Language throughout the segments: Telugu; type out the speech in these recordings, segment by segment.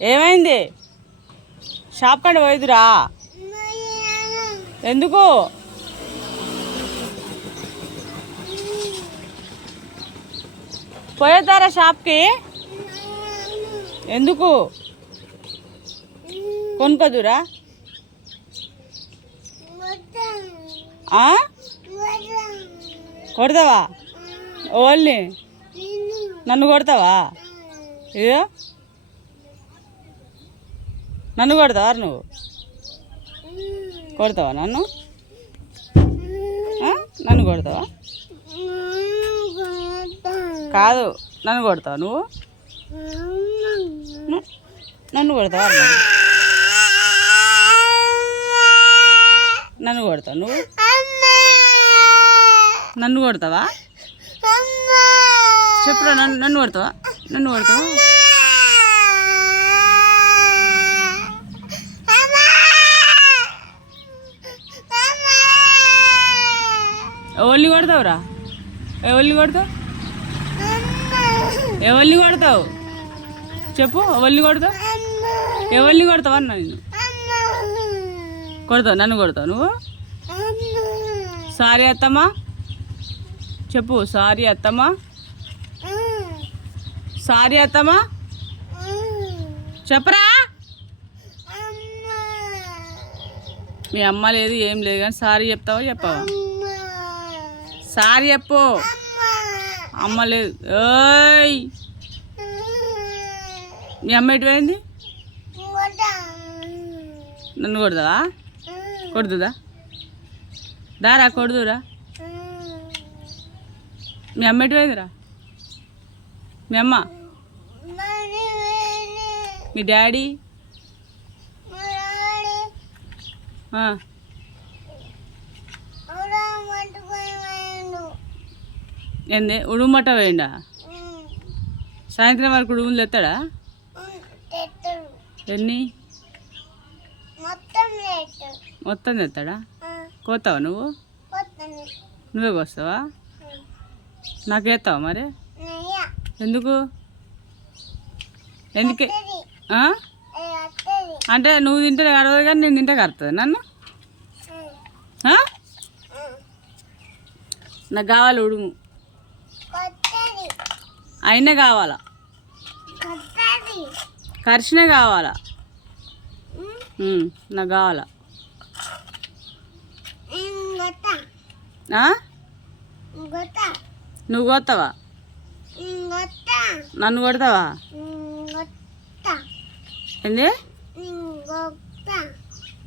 ఏమైంది? షాప్ కాడ పోయిదురా ఎందుకు? పోయేద్దారా షాప్కి? ఎందుకు? కొనుకోదురా కొడతావా? ఓల్ని నన్ను కొడతావా? ఇదో నన్ను కొడతావా నువ్వు? కొడతావా నన్ను? నన్ను కొడతావా? కాదు నన్ను కొడతావా నువ్వు? నన్ను కొడతావా నువ్వు? నన్ను కొడతావు నువ్వు? నన్ను కొడతావా? చెప్పురా నన్ను నన్ను కొడతావా? నన్ను కొడతావా? ఎవరిని కొడతావురా? ఎవరిని కొడతావు? ఎవరిని కొడతావు? చెప్పు ఎవరిని కొడతావు? ఎవరిని కొడతావు అన్న నేను కొడతావు నన్ను కొడతావు నువ్వు? సారీ అత్తమ్మా. చెప్పు సారీ అత్తమ్మా. సారీ అత్తమ్మా. చెప్పరా? మీ అమ్మ లేదు ఏం లేదు కానీ సారీ చెప్తావా చెప్పావా? సారీ చెప్పు. అమ్మ లేదు. ఓయ్ మీ అమ్మ ఎటు పోయింది? నన్ను కొడతావా? కొడుతుందా? దారా కొడుదురా మీ అమ్మ ఎటు పోయిందిరా? మీ అమ్మ? మీ డాడీ? ఏంది? ఉడుమట వేయండా? సాయంత్రం వరకు ఉడుములు తెస్తాడా ఎన్ని? మొత్తం తెస్తాడా కోతావా నువ్వు? నువ్వే కోస్తావా? నాకు వేస్తావా మరి? ఎందుకు? ఎందుకే? అంటే నువ్వు తింటే కడదు కానీ నేను తింటే కడుతుంది నన్ను? నాకు కావాలి ఉడుము. అయినా కావాలా? కరిచినే కావాలా? నాకు కావాలా? నువ్వు కొత్తవా? నన్ను కొడతావా? ఏంది?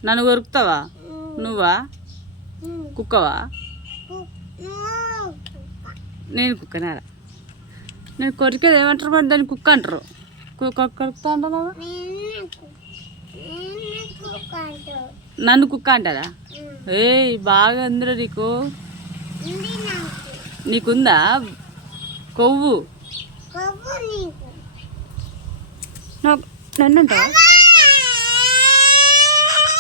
నన్ను కొరుకుతావా? నువ్వా? కుక్కవా? నేను కుక్కనారా నేను కొరికేది ఏమంటారు మరి? దాన్ని కుక్క అంటారు. కుక్క కొరుకుతా అంటున్నావా నన్ను కుక్క అంటారా? ఏయ్ బాగా అందరూ నీకు. నీకుందా? కొవ్వు. నన్ను అంటావా?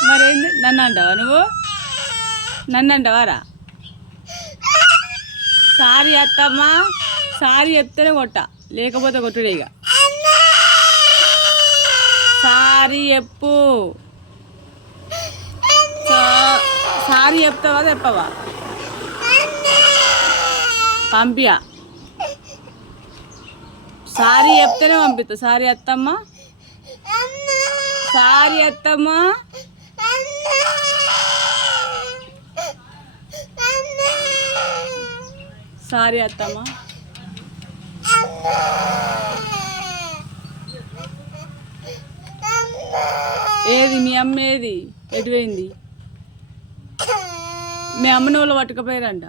మరేంది నన్ను అంటావా నువ్వు? నన్ను అంటావారా? సారీ అత్తమ్మా సారీ చెప్తేనే కొట్ట. లేకపోతే కొట్టుడే ఇక. సారీ చెప్పు. సా- సారీ చెప్తావా చెప్పవా? పంపియా. సారీ చెప్తేనే పంపిస్తా. సారీ అత్తమ్మ. సారీ అత్తమ్మ. సారీ అత్తమ్మ. ఏది? మీ అమ్మ ఏది? ఎటువైంది? మీ అమ్మని వాళ్ళు పట్టుకపోయారంట.